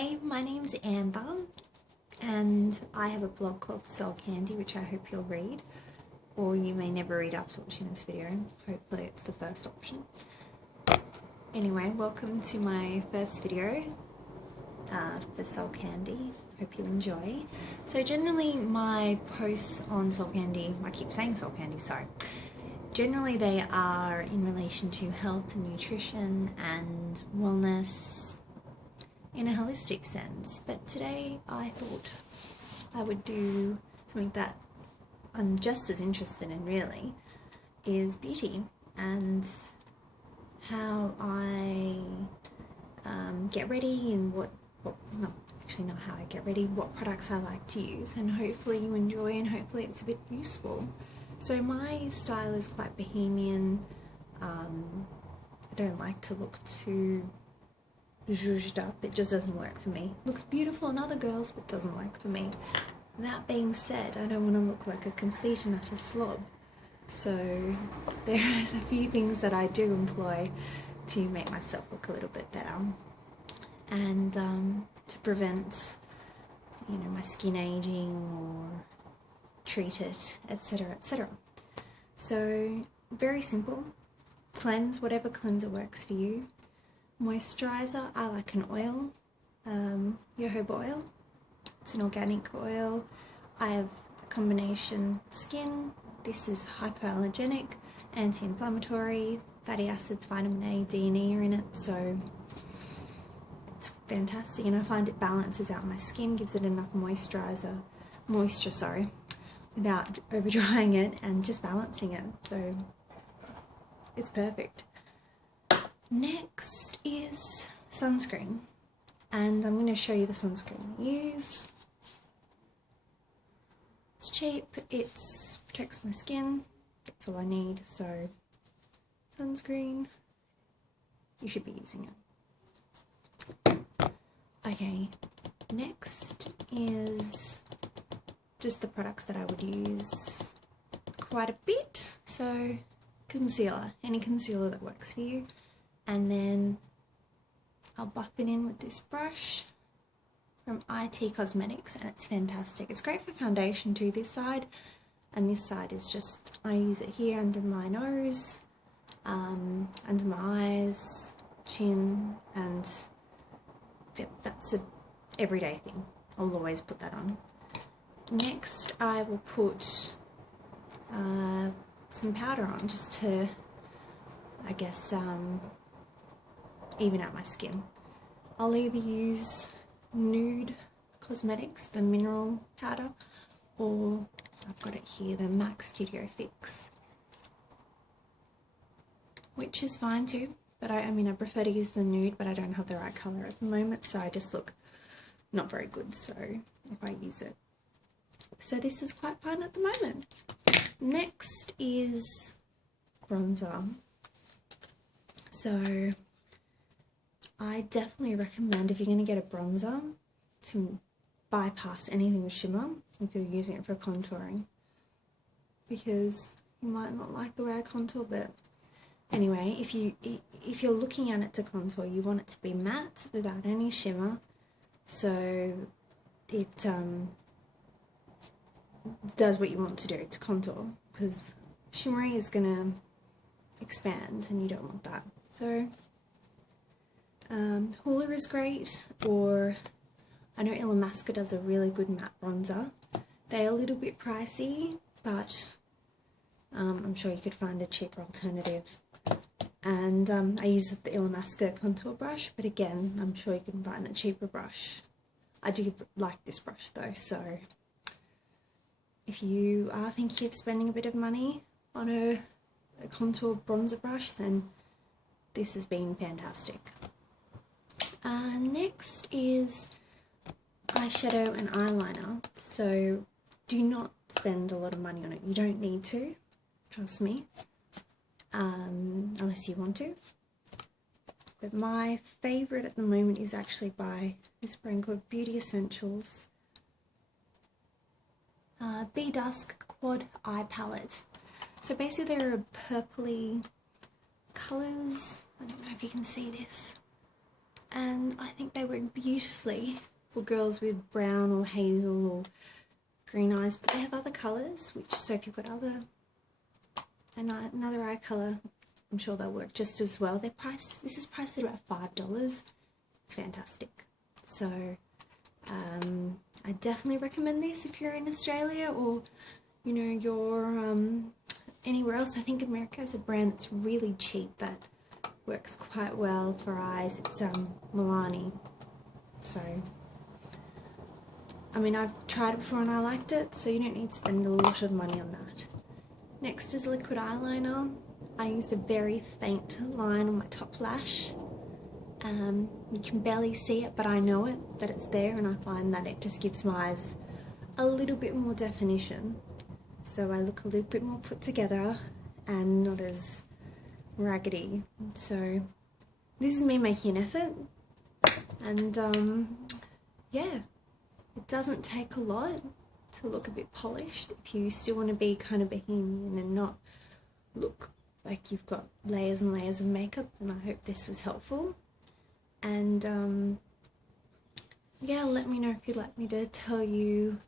Hey, my name's Amber and I have a blog called Soul Candy which I hope you'll read, or you may never read after watching this video. Hopefully it's the first option. Anyway, welcome to my first video for Soul Candy. Hope you enjoy. So generally my posts on Soul Candy, I keep saying Soul Candy, sorry. Generally they are in relation to health and nutrition and wellness in a holistic sense, but today I thought I would do something that I'm just as interested in, really, is beauty and how I get ready and what not how I get ready, what products I like to use, and hopefully you enjoy and hopefully it's a bit useful. So my style is quite bohemian. I don't like to look too zhuzhed up, it just doesn't work for me. Looks beautiful on other girls, but doesn't work for me. That being said, I don't want to look like a complete and utter slob. So there's a few things that I do employ to make myself look a little bit better. And to prevent, my skin aging or treat it, etc, etc. So very simple. Cleanse, whatever cleanser works for you. Moisturizer, I like an oil, jojoba oil. It's an organic oil. I have a combination skin. This is hypoallergenic, anti-inflammatory, fatty acids, vitamin A, D and E are in it, so it's fantastic, and I find it balances out my skin, gives it enough moisture, without over drying it and just balancing it, so it's perfect. Next is sunscreen, and I'm going to show you the sunscreen I use. It's cheap, it protects my skin, that's all I need, so sunscreen, you should be using it. Okay, next is just the products that I would use quite a bit, so concealer, any concealer that works for you. And then I'll buff it in with this brush from IT Cosmetics, and it's fantastic. It's great for foundation too, this side, and this side is just, I use it here under my nose, under my eyes, chin, and that's a everyday thing. I'll always put that on. Next I will put some powder on just to, I guess, even out my skin. I'll either use Nude Cosmetics, the mineral powder, or I've got it here, the MAC Studio Fix, which is fine too, but I prefer to use the nude, but I don't have the right colour at the moment, so I just look not very good, so if I use it. So this is quite fun at the moment. Next is bronzer. So I definitely recommend, if you're going to get a bronzer, to bypass anything with shimmer if you're using it for contouring, because you might not like the way I contour, but anyway, if you're looking at it to contour, you want it to be matte without any shimmer, so it does what you want to do to contour, because shimmery is going to expand and you don't want that. So Hoola is great, or I know Illamasqua does a really good matte bronzer. They're a little bit pricey, but I'm sure you could find a cheaper alternative. And I use the Illamasqua contour brush, but again, I'm sure you can find a cheaper brush. I do like this brush though, so if you are thinking of spending a bit of money on a contour bronzer brush, then this has been fantastic. Next is eyeshadow and eyeliner. So do not spend a lot of money on it. You don't need to, trust me, unless you want to. But my favourite at the moment is actually by this brand called Beauty Essentials. Be Dusk Quad Eye Palette. So basically there are purpley colours, I don't know if you can see this, and I think they work beautifully for girls with brown or hazel or green eyes, but they have other colours, which, so if you've got another eye colour, I'm sure they'll work just as well. This is priced at about $5. It's fantastic. So I definitely recommend this if you're in Australia or, you know, you're anywhere else. I think America has a brand that's really cheap that works quite well for eyes. It's Milani. So, I mean, I've tried it before and I liked it, so you don't need to spend a lot of money on that. Next is liquid eyeliner. I used a very faint line on my top lash. You can barely see it, but I know it, that it's there, and I find that it just gives my eyes a little bit more definition. So I look a little bit more put together and not as raggedy. So this is me making an effort, and yeah, it doesn't take a lot to look a bit polished if you still want to be kind of bohemian and not look like you've got layers and layers of makeup. And I hope this was helpful. And yeah, let me know if you'd like me to tell you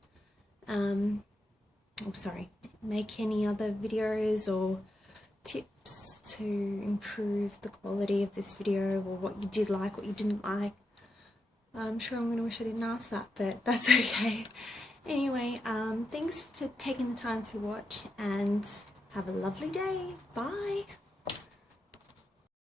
make any other videos or tips to improve the quality of this video, or what you did like, what you didn't like. I'm sure I'm going to wish I didn't ask that, but that's okay. Anyway, thanks for taking the time to watch, and have a lovely day. Bye!